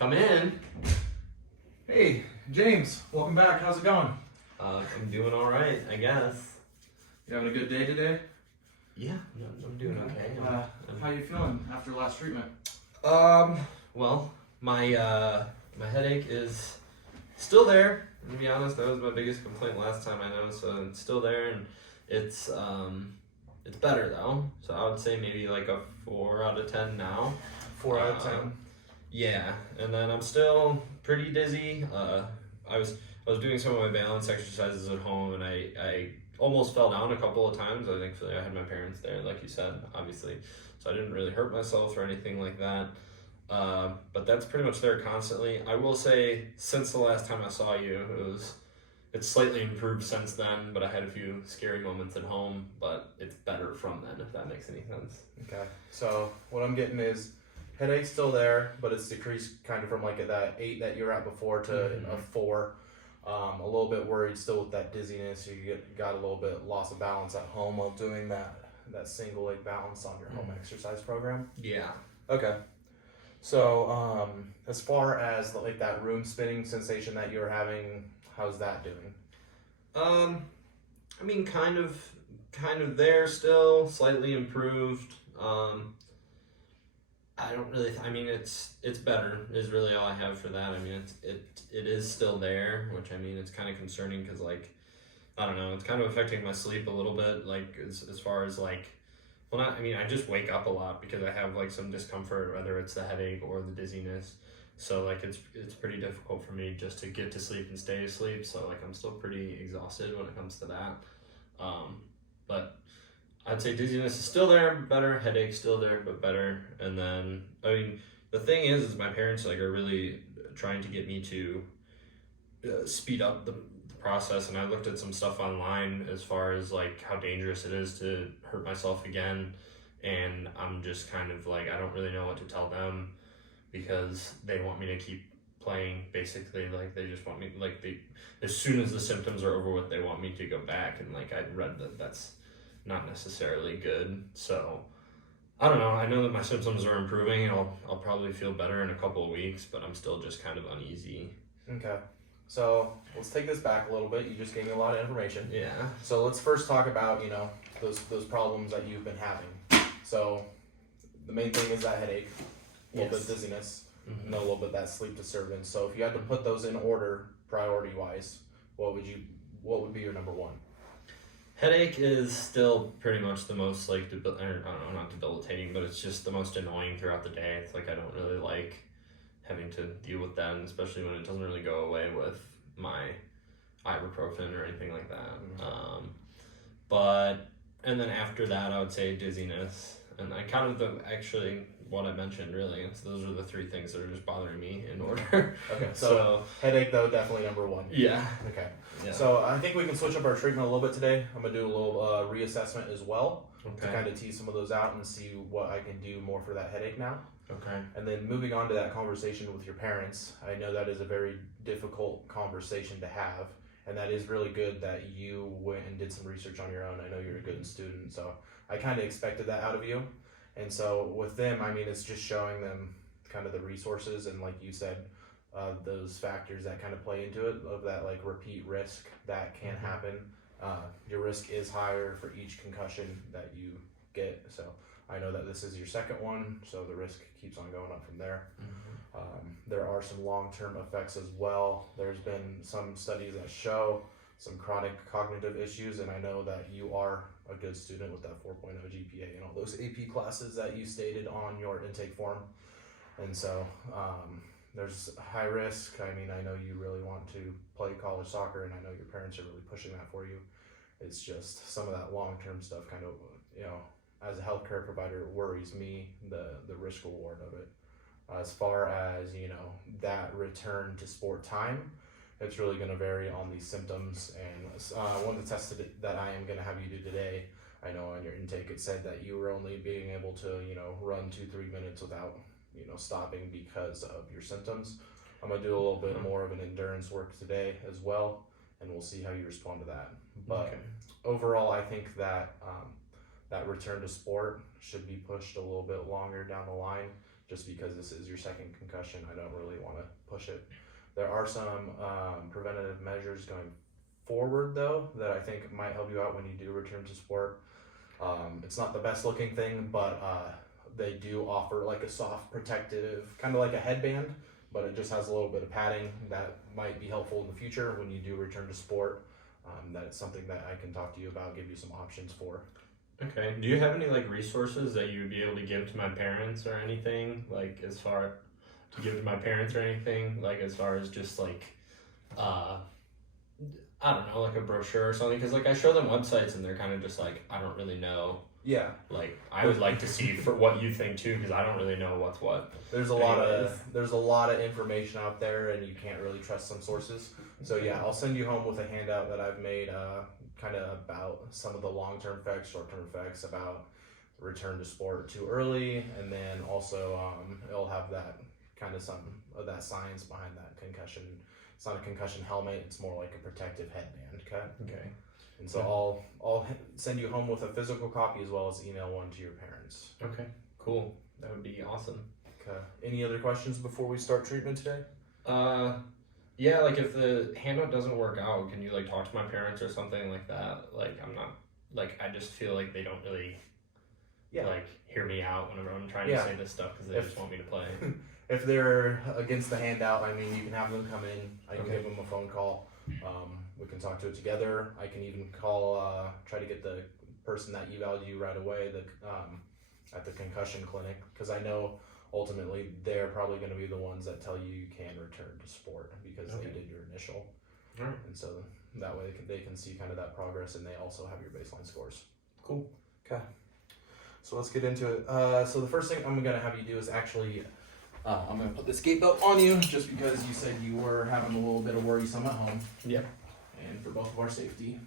Come in. Hey, James, welcome back. How's it going? I'm doing all right, I guess. You having a good day today? Yeah, I'm doing okay. How you feeling after last treatment? Well, my headache is still there. To be honest, that was my biggest complaint last time, I know. So it's still there, and it's better though. So I would say maybe like a 4 out of 10 now. 4 out of 10. Yeah, and then I'm still pretty dizzy. I was doing some of my balance exercises at home, and I almost fell down a couple of times. I think I had my parents there, like you said, obviously, so I didn't really hurt myself or anything like that. But that's pretty much there constantly. I will say, since the last time I saw you, it's slightly improved since then, but I had a few scary moments at home, but it's better from then, if that makes any sense. Okay, so what I'm getting is headache's still there, but it's decreased kind of from like that 8 that you were at before to a 4. A little bit worried still with that dizziness. You got a little bit loss of balance at home while doing that single leg balance on your home exercise program. Yeah. Okay. So as far as like that room spinning sensation that you were having, how's that doing? I mean, kind of there still, slightly improved. I don't really. I mean, it's better is really all I have for that. I mean, it is still there, which I mean, it's kind of concerning because like, I don't know, it's kind of affecting my sleep a little bit. Like as far as like, well, not. I mean, I just wake up a lot because I have like some discomfort, whether it's the headache or the dizziness. So like, it's pretty difficult for me just to get to sleep and stay asleep. So like, I'm still pretty exhausted when it comes to that. But I'd say dizziness is still there, but better. Headache still there, but better. And then, I mean, the thing is my parents like are really trying to get me to speed up the process. And I looked at some stuff online as far as like how dangerous it is to hurt myself again. And I'm just kind of like, I don't really know what to tell them because they want me to keep playing. Basically, like they just want me like as soon as the symptoms are over with, they want me to go back. And like I read that's not necessarily good. So I don't know. I know that my symptoms are improving and I'll probably feel better in a couple of weeks, but I'm still just kind of uneasy. Okay. So let's take this back a little bit. You just gave me a lot of information. Yeah. So let's first talk about, those problems that you've been having. So the main thing is that headache, a little bit dizziness, and a little bit that sleep disturbance. So if you had to put those in order, priority wise, what would be your number one? Headache is still pretty much the most like, I don't know, not debilitating, but it's just the most annoying throughout the day. It's like I don't really like having to deal with that, and especially when it doesn't really go away with my ibuprofen or anything like that. And then after that, I would say dizziness, and I kind of actually what I mentioned really. So those are the 3 things that are just bothering me in order. Okay, so headache though, definitely number 1. Yeah. Okay. Yeah. So I think we can switch up our treatment a little bit today. I'm gonna do a little reassessment as well to kind of tease some of those out and see what I can do more for that headache now. Okay. And then moving on to that conversation with your parents, I know that is a very difficult conversation to have, and that is really good that you went and did some research on your own. I know you're a good student, so I kind of expected that out of you. And so with them, I mean, it's just showing them kind of the resources and like you said, those factors that kind of play into it of that like repeat risk that can happen. Your risk is higher for each concussion that you get. So I know that this is your second one, so the risk keeps on going up from there. There are some long-term effects as well. There's been some studies that show some chronic cognitive issues, and I know that you are a good student with that 4.0 GPA and all those AP classes that you stated on your intake form. And so there's high risk. I mean, I know you really want to play college soccer, and I know your parents are really pushing that for you. It's just some of that long-term stuff kind of, as a healthcare provider, worries me, the risk reward of it. As far as, that return to sport time, it's really going to vary on these symptoms. And one of the tests that I am going to have you do today, I know on your intake it said that you were only being able to, run 2-3 minutes without, stopping because of your symptoms. I'm going to do a little bit more of an endurance work today as well, and we'll see how you respond to that. But overall, I think that that return to sport should be pushed a little bit longer down the line, just because this is your second concussion, I don't really want to push it. There are some preventative measures going forward though that I think might help you out when you do return to sport. It's not the best looking thing, but they do offer like a soft protective, kind of like a headband, but it just has a little bit of padding that might be helpful in the future when you do return to sport. That's something that I can talk to you about, give you some options for. Okay. Do you have any like resources that you would be able to give to my parents or anything? Like as far to give to my parents or anything? Like as far as just like I don't know, like a brochure or something, because like I show them websites and they're kind of just like, I don't really know. Yeah. Like I would like to see for what you think too, because I don't really know what's what. There's a lot of information out there, and you can't really trust some sources. So yeah, I'll send you home with a handout that I've made, kind of about some of the long-term effects, short-term effects about return to sport too early, and then also it'll have that kind of some of that science behind that concussion. It's not a concussion helmet; it's more like a protective headband. Okay. And so I'll send you home with a physical copy as well as email one to your parents. Okay. Cool. That would be awesome. Okay. Any other questions before we start treatment today? Yeah, like if the handout doesn't work out, can you like talk to my parents or something like that? Like I'm not like I just feel like they don't really like hear me out whenever I'm trying to say this stuff because they just want me to play. If they're against the handout, I mean, you can have them come in. I can give them a phone call. We can talk to it together. I can even call, try to get the person that evaluated you right away at the concussion clinic, because I know ultimately they're probably going to be the ones that tell you can return to sport because they did your initial. Right. And so that way they can see kind of that progress, and they also have your baseline scores. Cool. Okay. So let's get into it. So the first thing I'm going to have you do is actually, I'm going to put this gait belt on you just because you said you were having a little bit of worrisome at home. Yep. And for both of our safety,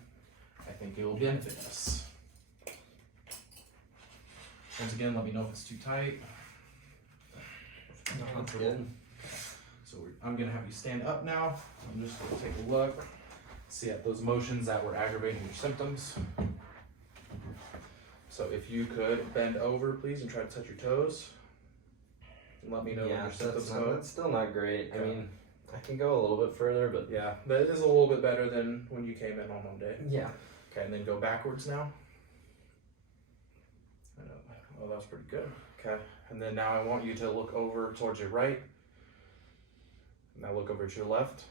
I think it will benefit us. Once again, let me know if it's too tight. No, that's good. So I'm going to have you stand up now. I'm just going to take a look, see at those motions that were aggravating your symptoms. So if you could bend over, please, and try to touch your toes. And let me know when your symptoms go. That's still not great. I mean, I can go a little bit further, but yeah, that is a little bit better than when you came in on Monday. Yeah. Okay, and then go backwards now. Oh, that was pretty good. Okay, and then now I want you to look over towards your right. Now look over to your left.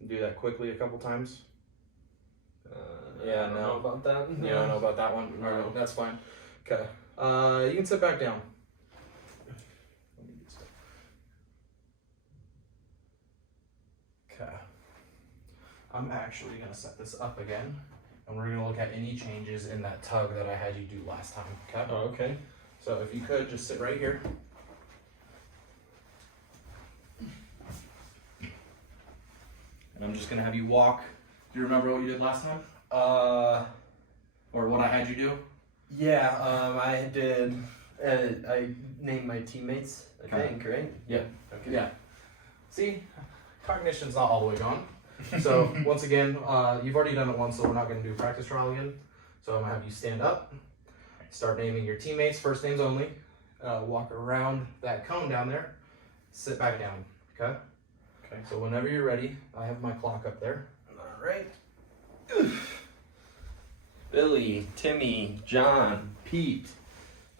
And do that quickly a couple times. I don't know about that. You don't know about that one? No. All right, that's fine. Okay, you can sit back down. Okay. I'm actually going to set this up again, and we're going to look at any changes in that tug that I had you do last time, okay? Oh, okay. So if you could, just sit right here. And I'm just going to have you walk. Do you remember what you did last time? Or what I had you do? Yeah, I did. I named my teammates, I think, right? Yeah. Okay. Yeah. See, cognition's not all the way gone. So once again, you've already done it once, so we're not going to do a practice trial again. So I'm going to have you stand up, start naming your teammates, first names only, walk around that cone down there, sit back down, okay? Okay. So whenever you're ready, I have my clock up there. All right. Billy, Timmy, John, Pete,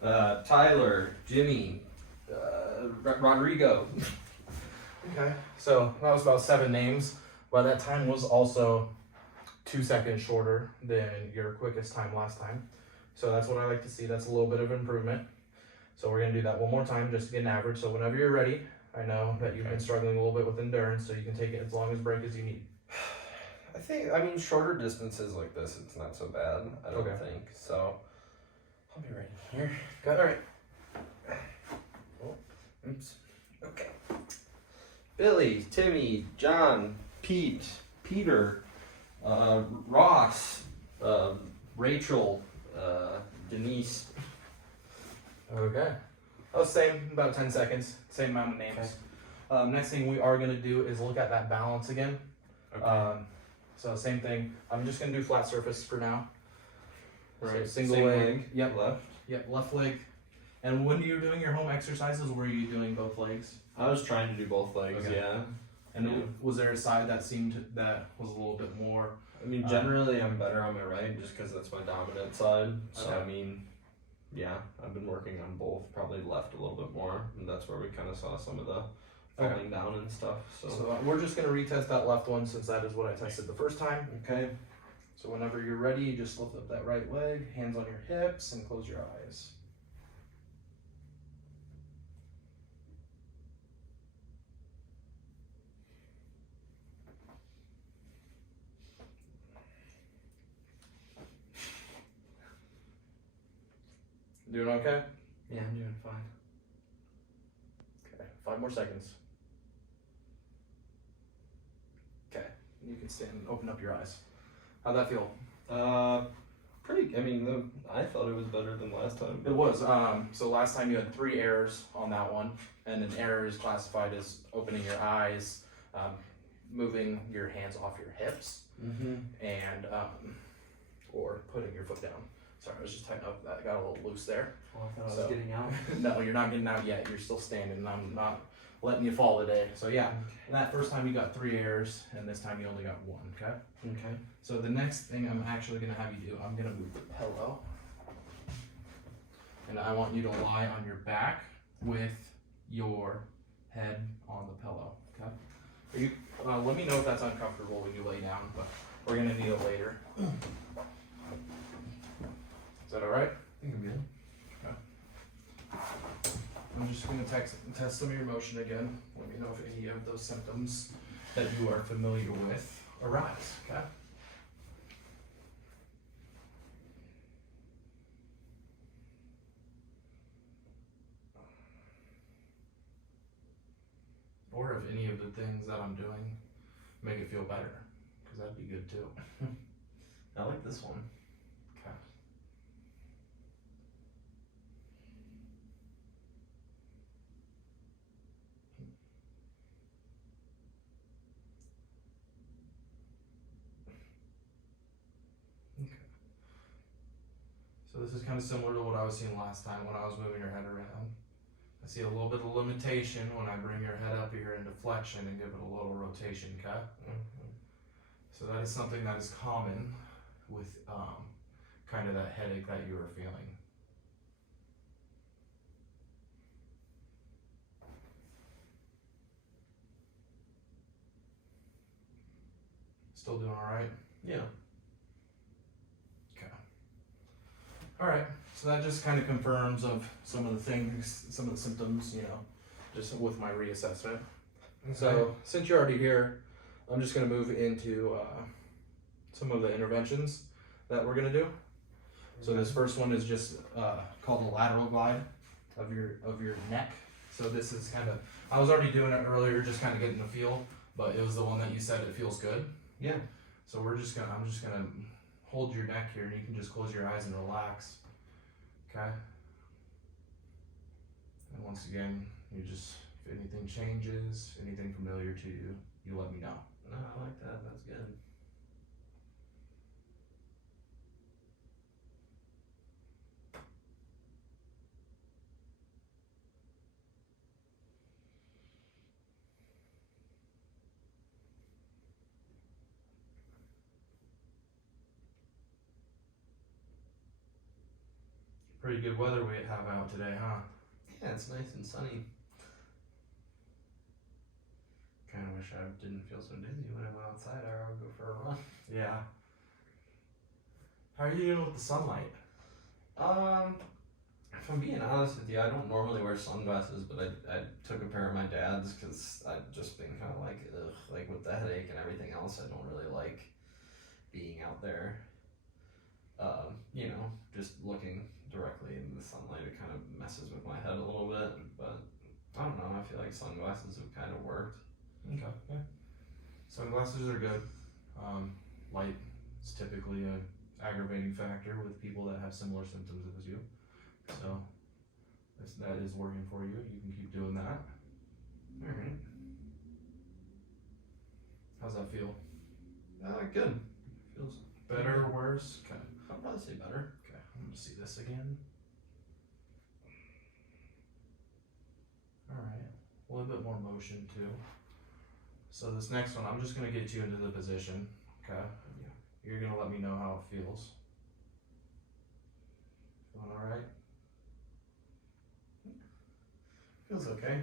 Tyler, Jimmy, Rodrigo. Okay, so that was about 7 names, but that time was also 2 seconds shorter than your quickest time last time. So that's what I like to see. That's a little bit of improvement. So we're gonna do that one more time just to get an average. So whenever you're ready, I know that you've been struggling a little bit with endurance, so you can take it as long as break as you need. I mean, shorter distances like this, it's not so bad, I don't think. So, I'll be right here. Got it. All right. Oh, oops. Okay. Billy, Timmy, John, Pete, Peter, Ross, Rachel, Denise. Okay. Oh, same, about 10 seconds, same amount of names. Okay. Next thing we are gonna do is look at that balance again. Okay. So same thing. I'm just gonna do flat surface for now. Right. So single Same leg. Yep. Left. Yep. Left leg. And when you were doing your home exercises, were you doing both legs? I was trying to do both legs, Okay. yeah. And Yeah. was there a side that that was a little bit more? I mean, generally I'm better on my right just because that's my dominant side. So, Okay. I mean, yeah, I've been working on both, probably left a little bit more. And that's where we kind of saw some of the falling down and stuff. So we're just going to retest that left one since that is what I tested the first time. Okay. So whenever you're ready, you just lift up that right leg, hands on your hips, and close your eyes. Doing okay? Yeah, I'm doing fine. Okay, 5 more seconds. Okay, you can stand and open up your eyes. How'd that feel? Pretty. I mean, I thought it was better than last time. It was. So last time you had 3 errors on that one, and an error is classified as opening your eyes, moving your hands off your hips, and or putting your foot down. Sorry, I was just tightening up. That got a little loose there. Oh, I thought I was getting out. No, you're not getting out yet. You're still standing, and I'm not letting you fall today. So yeah, that first time you got 3 errors, and this time you only got 1. Okay. Okay. So the next thing I'm actually gonna have you do, I'm gonna move the pillow, and I want you to lie on your back with your head on the pillow. Okay. Are you? Let me know if that's uncomfortable when you lay down, but we're gonna need it later. Is that all right? I think I'm good. I'm just going to test some of your motion again. Let me know if any of those symptoms that you are familiar with arise, okay? Or if any of the things that I'm doing make it feel better, because that'd be good too. I like this one. Okay. So this is kind of similar to what I was seeing last time when I was moving your head around. I see a little bit of limitation when I bring your head up here into flexion and give it a little rotation, okay? So that is something that is common with kind of that headache that you were feeling. Still doing all right? Yeah. Okay. All right. So that just kind of confirms of some of the things, some of the symptoms, just with my reassessment. So since you're already here, I'm just going to move into some of the interventions that we're going to do. So this first one is just called a lateral glide of your neck. So this is kind of, I was already doing it earlier, just kind of getting the feel, but it was the one that you said it feels good. Yeah. So I'm just gonna hold your neck here, and you can just close your eyes and relax. Okay. And once again, if anything changes, anything familiar to you, you let me know. No, I like that. That's good. Pretty good weather we have out today, huh? Yeah, it's nice and sunny. Kind of wish I didn't feel so dizzy When I went outside, I would go for a run. Yeah. How are you doing with the sunlight? If I'm being honest with you, I don't normally wear sunglasses, but I took a pair of my dad's because I've just been kind of like, ugh, like with the headache and everything else, I don't really like being out there. Just looking directly into the sunlight, it kind of messes with my head a little bit, but I don't know, I feel like sunglasses have kind of worked. Okay. Yeah. Sunglasses are good. Light is typically a aggravating factor with people that have similar symptoms as you. So that is working for you. You can keep doing that. All right. How's that feel? Good. Feels Better or worse? Okay. I'd probably say better. Okay. I'm gonna see this again. A little bit more motion too. So this next one, I'm just gonna get you into the position, okay? Yeah. You're gonna let me know how it feels. Feeling alright? Feels okay.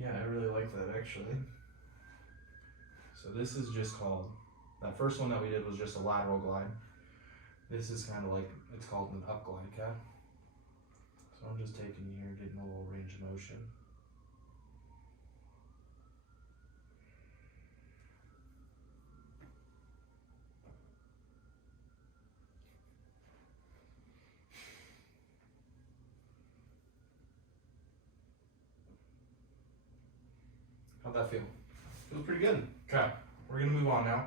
Yeah, I really like that actually. So this is just called, that first one that we did was just a lateral glide. This is kind of like, it's called an up glide, okay? So I'm just taking you here, getting a little range of motion. How'd that feel? Feels pretty good. Okay, we're gonna move on now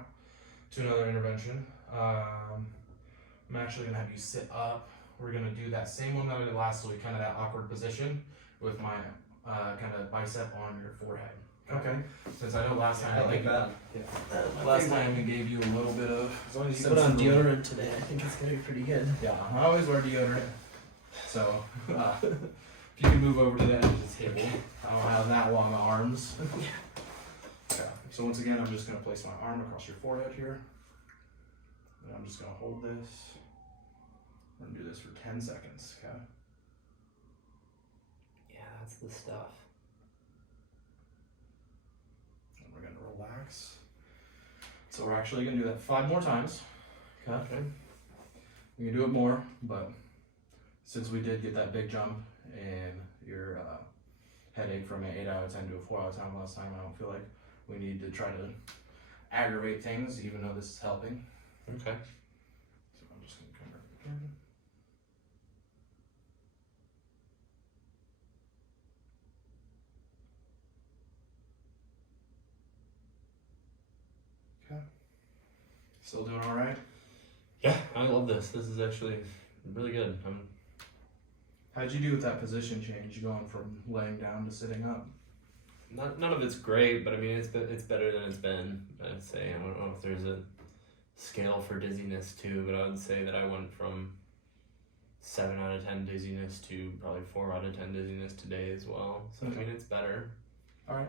to another intervention. I'm actually gonna have you sit up. We're gonna do that same one that we did last week, kind of that awkward position with my kind of bicep on your forehead. Okay. Since I know last time, last time we gave you a little bit of. As long as you put on deodorant today, I think it's gonna be pretty good. Yeah, I always wear deodorant. So, if you can move over to the edge of the table, I don't have that long arms. Okay. So once again, I'm just gonna place my arm across your forehead here. And I'm just gonna hold this. We're gonna do this for 10 seconds, okay? Yeah, that's the stuff. And we're gonna relax. So we're actually gonna do that 5 more times. Okay. We can do it more, but since we did get that big jump and your headache from an 8 out of 10 to a 4 out of 10 last time, I don't feel like we need to try to aggravate things, even though this is helping. Okay. So I'm just gonna come right again. Okay. Still doing all right? Yeah, I love this. This is actually really good. How'd you do with that position change, going from laying down to sitting up? None of it's great, but I mean it's better than it's been. I'd say. I don't know if there's a scale for dizziness too, but I would say that I went from 7 out of 10 dizziness to probably 4 out of 10 dizziness today as well. So Okay. I mean it's better. All right.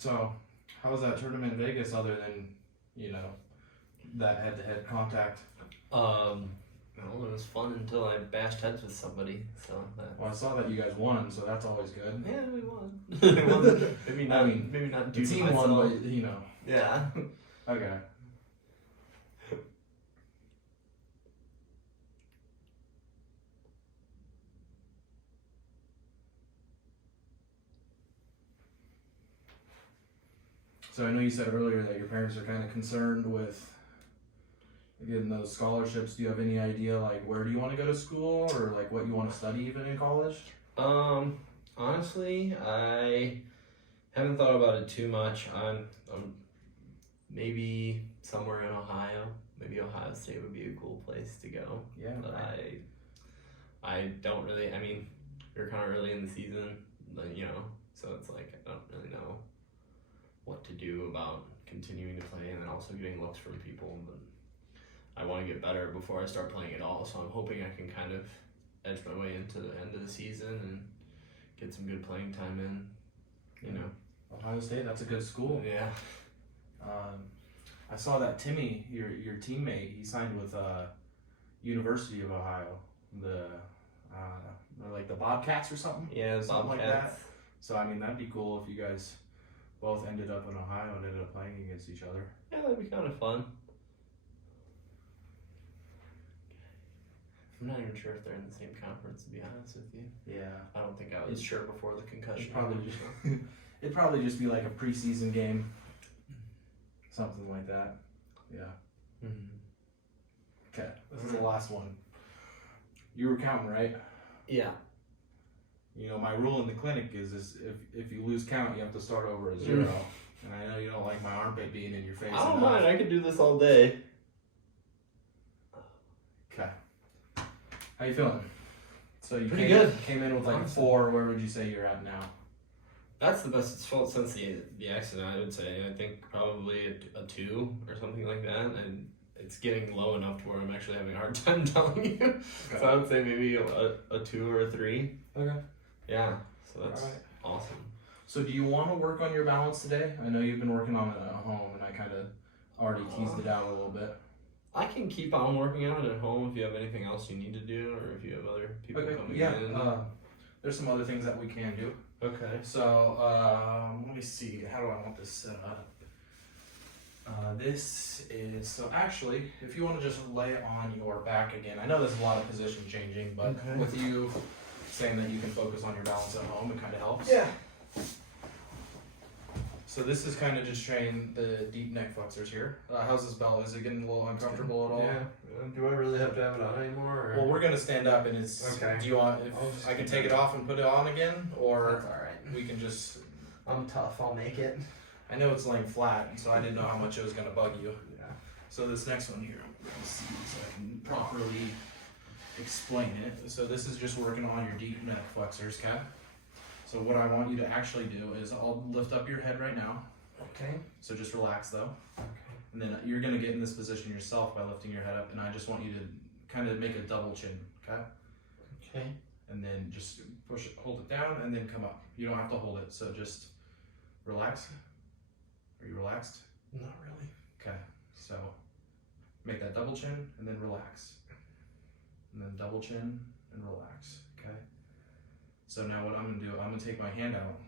So, how was that tournament in Vegas other than, that head-to-head contact? Well, it was fun until I bashed heads with somebody. So that. Well, I saw that you guys won, so that's always good. Yeah, we won. It wasn't, maybe not. Maybe not The due to team myself. won, but Yeah. Okay. So I know you said earlier that your parents are kind of concerned with getting those scholarships. Do you have any idea, like, where do you want to go to school, or like what you want to study even in college? Honestly, I haven't thought about it too much. I'm maybe somewhere in Ohio. Maybe Ohio State would be a cool place to go. Yeah. But I don't really. I mean, you're kind of early in the season, so it's like I don't really know what to do about continuing to play, and then also getting looks from people. But I want to get better before I start playing at all. So I'm hoping I can kind of edge my way into the end of the season and get some good playing time in. Ohio State, that's a good school. Yeah. I saw that Timmy, your teammate, he signed with University of Ohio, they're like the Bobcats or something. Yeah, Something like Bobcats. that. So I mean, that'd be cool if you guys both ended up in Ohio and ended up playing against each other. Yeah, that'd be kind of fun. I'm not even sure if they're in the same conference, to be honest with you. Yeah. I don't think I was sure before the concussion. It'd probably just be like a preseason game, something like that. Yeah. Mm-hmm. Okay, this is the last one. You were counting, right? Yeah. My rule in the clinic is if you lose count, you have to start over at 0. And I know you don't like my armpit being in your face. I don't mind. I could do this all day. How you feeling? So you Pretty came, good. came in with like a Honestly. 4. Where would you say you're at now? That's the best it's felt since the accident. I would say. I think probably a 2 or something like that, and it's getting low enough to where I'm actually having a hard time telling you. Okay. So I would say maybe a 2 or a 3. Okay. Yeah. So that's Alright. awesome. So do you want to work on your balance today? I know you've been working on it at home, and I kind of already teased it out a little bit. I can keep on working on it at home if you have anything else you need to do, or if you have other people coming in. There's some other things that we can do. Okay. So let me see. How do I want this set up? This is so actually, if you want to just lay it on your back again. I know there's a lot of position changing, but Okay. with you saying that you can focus on your balance at home, it kind of helps. Yeah. So this is kind of just training the deep neck flexors here. How's this belt? Is it getting a little uncomfortable at all? Yeah. Do I really have to have it on anymore? Well, we're gonna stand up, and it's. Okay. Do you want? If I'll just I can keep take it off and put it on again, That's or alright. we can just. I'm tough, I'll make it. I know it's laying flat, so I didn't know how much it was gonna bug you. Yeah. So this next one here, I'm gonna see so I can properly explain it. So this is just working on your deep neck flexors, okay? So what I want you to actually do is I'll lift up your head right now. Okay. So just relax though. Okay. And then you're gonna get in this position yourself by lifting your head up, and I just want you to kind of make a double chin, okay? Okay. And then just push it, hold it down, and then come up. You don't have to hold it, so just relax. Are you relaxed? Not really. Okay, so make that double chin and then relax. And then double chin and relax, okay? So now what I'm gonna do, I'm gonna take my hand out.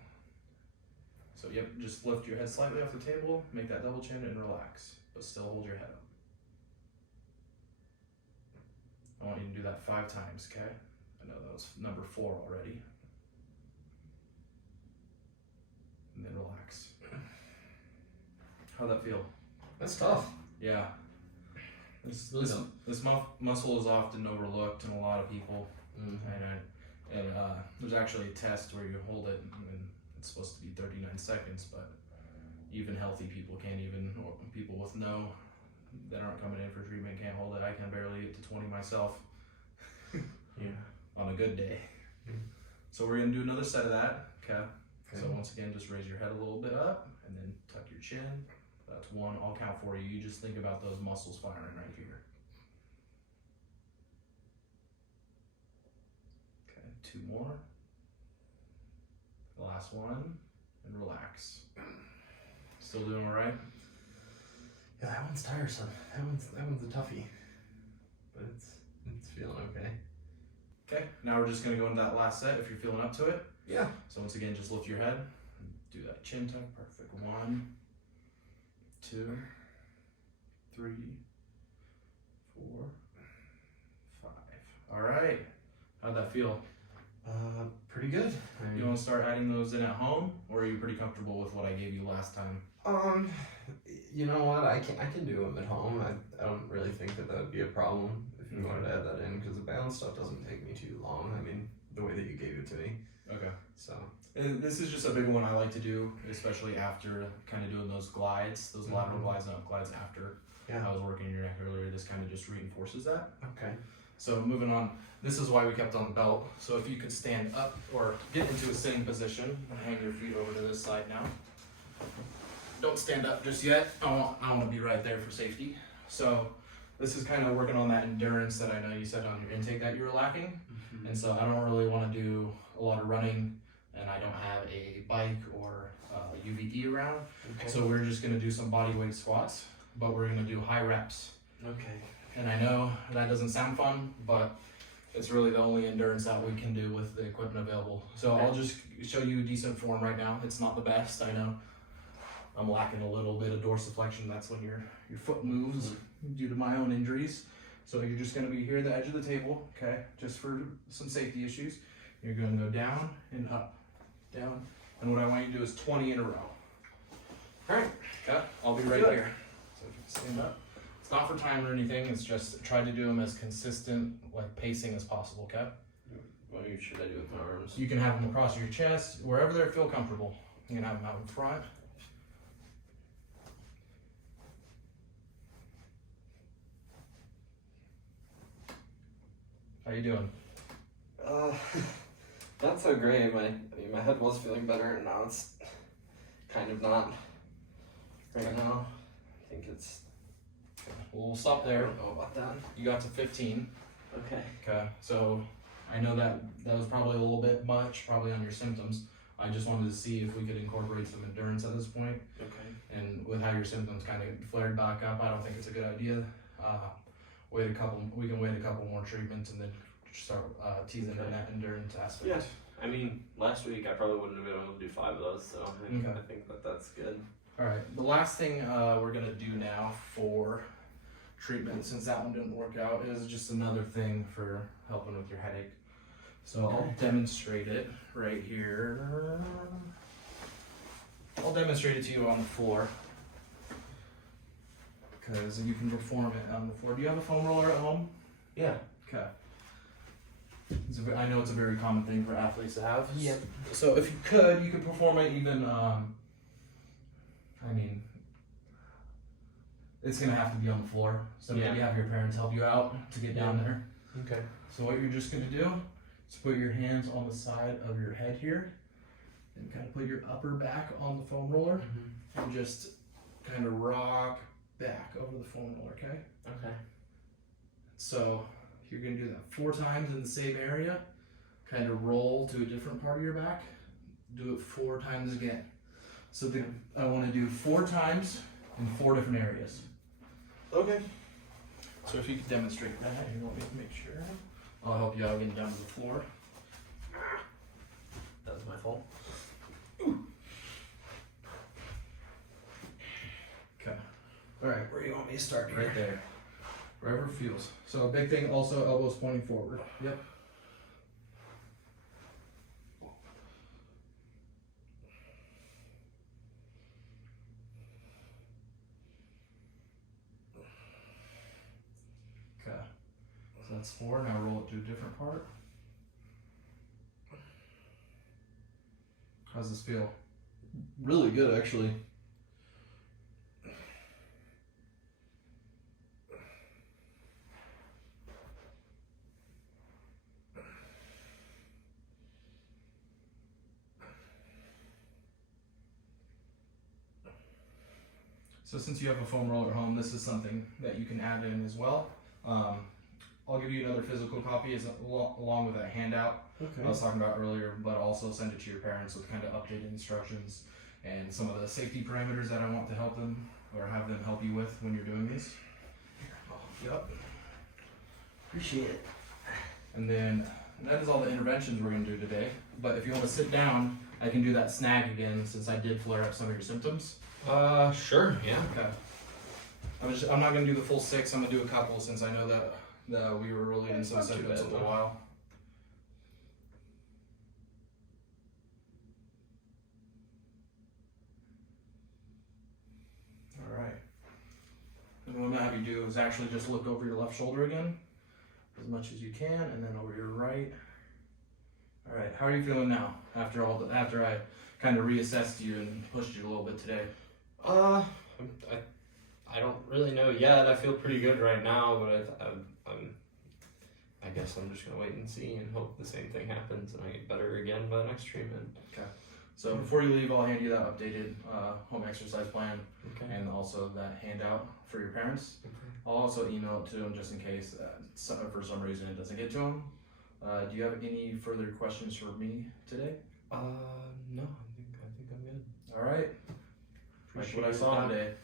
So yep, just lift your head slightly off the table, make that double chin and relax, but still hold your head up. I want you to do that 5 times, okay? I know that was number 4 already. And then relax. How'd that feel? That's tough. Yeah. This, Really this, don't. this muscle is often overlooked in a lot of people. Mm-hmm. And there's actually a test where you hold it, and it's supposed to be 39 seconds, but even healthy people can't even, or people with that aren't coming in for treatment can't hold it. I can barely get to 20 myself. Yeah. On a good day. Mhm. So we're gonna do another set of that, okay? Okay. So once again, just raise your head a little bit up, and then tuck your chin. That's 1, I'll count for you. You just think about those muscles firing right here. Okay, 2 more. The last one, and relax. Still doing all right? Yeah, that one's tiresome. That one's a toughie. But it's feeling okay. Okay, now we're just gonna go into that last set if you're feeling up to it. Yeah. So once again, just lift your head, do that chin tuck, perfect. 1, 2, 3, 4, 5. All right, how'd that feel? Pretty good. You want to start adding those in at home, or are you pretty comfortable with what I gave you last time? You know what? I can do them at home. I don't really think that would be a problem if you wanted to add that in, because the balance stuff doesn't take me too long. I mean, the way that you gave it to me. Okay. So. And this is just a big one I like to do, especially after kind of doing those glides, those lateral glides and up glides after Yeah. I was working your neck earlier. This kind of just reinforces that. Okay. So moving on, this is why we kept on the belt. So if you could stand up or get into a sitting position and hang your feet over to this side now. Don't stand up just yet. I want to be right there for safety. So this is kind of working on that endurance that I know you said on your intake that you were lacking. Mm-hmm. And so I don't really want to do a lot of running, and I don't have a bike or UVE around. Okay. So we're just going to do some body weight squats, but we're going to do high reps. Okay. And I know that doesn't sound fun, but it's really the only endurance that we can do with the equipment available. So Okay. I'll just show you decent form right now. It's not the best, I know. I'm lacking a little bit of dorsiflexion. That's when your foot moves due to my own injuries. So you're just gonna be here at the edge of the table, okay? Just for some safety issues. You're gonna go down and up, down. And what I want you to do is 20 in a row. All right. Okay, I'll be right Good. here. So if you can stand up. It's not for time or anything, it's just try to do them as consistent, like pacing as possible, okay? What should I do with my arms? You can have them across your chest, wherever they feel comfortable. You can have them out in front. How you doing? Not so great. My head was feeling better, and now it's kind of not. Right now, I think it's. Well, we'll stop I there. don't know about that. You got to 15. Okay. Okay. So I know that was probably a little bit much, probably on your symptoms. I just wanted to see if we could incorporate some endurance at this point. Okay. And with how your symptoms kind of flared back up, I don't think it's a good idea. We can wait a couple more treatments and then start teasing Okay. that endurance aspect. Yeah. I mean, last week I probably wouldn't have been able to do 5 of those, so I think that's good. All right. The last thing we're gonna do now for treatment, since that one didn't work out, is just another thing for helping with your headache. So I'll demonstrate it right here. I'll demonstrate it to you on the floor, because you can perform it on the floor. Do you have a foam roller at home? Yeah. Okay. I know it's a very common thing for athletes to have. Yep. So if you could perform it even, I mean, it's gonna have to be on the floor. So maybe have your parents help you out to get down there. Okay. So what you're just gonna do is put your hands on the side of your head here, and kind of put your upper back on the foam roller, and just kind of rock back over the foam roller. Okay. Okay. So you're gonna do that 4 times in the same area. Kind of roll to a different part of your back. Do it 4 times again. So I want to do 4 times in 4 different areas. Okay. So if you could demonstrate that, you want me to make sure. I'll help you out getting down to the floor. That was my fault. Okay. All right. Where do you want me to start? Right there. Wherever it feels. So a big thing also, elbows pointing forward. Yep. Okay. So that's 4. Now roll it to a different part. How's this feel? Really good, actually. So since you have a foam roller at home, this is something that you can add in as well. I'll give you another physical copy along with that handout I was talking about earlier, but I'll also send it to your parents with kind of updated instructions and some of the safety parameters that I want to help them or have them help you with when you're doing these. Yep. Appreciate it. And then that is all the interventions we're going to do today. But if you want to sit down, I can do that snag again since I did flare up some of your symptoms. Sure, yeah. Okay. I'm not gonna do the full 6. I'm gonna do a couple since I know that we were really in some symptoms a little while. All right. And what I'm gonna have you do is actually just look over your left shoulder again, as much as you can, and then over your right. All right. How are you feeling now after I kind of reassessed you and pushed you a little bit today? I don't really know yet. I feel pretty good right now, but I guess I'm just gonna wait and see and hope the same thing happens and I get better again by the next treatment. Okay. So before you leave, I'll hand you that updated home exercise plan Okay. and also that handout for your parents. I'll also email it to them just in case for some reason it doesn't get to them. Do you have any further questions for me today? No, I think I'm good. All right. Like what I saw today.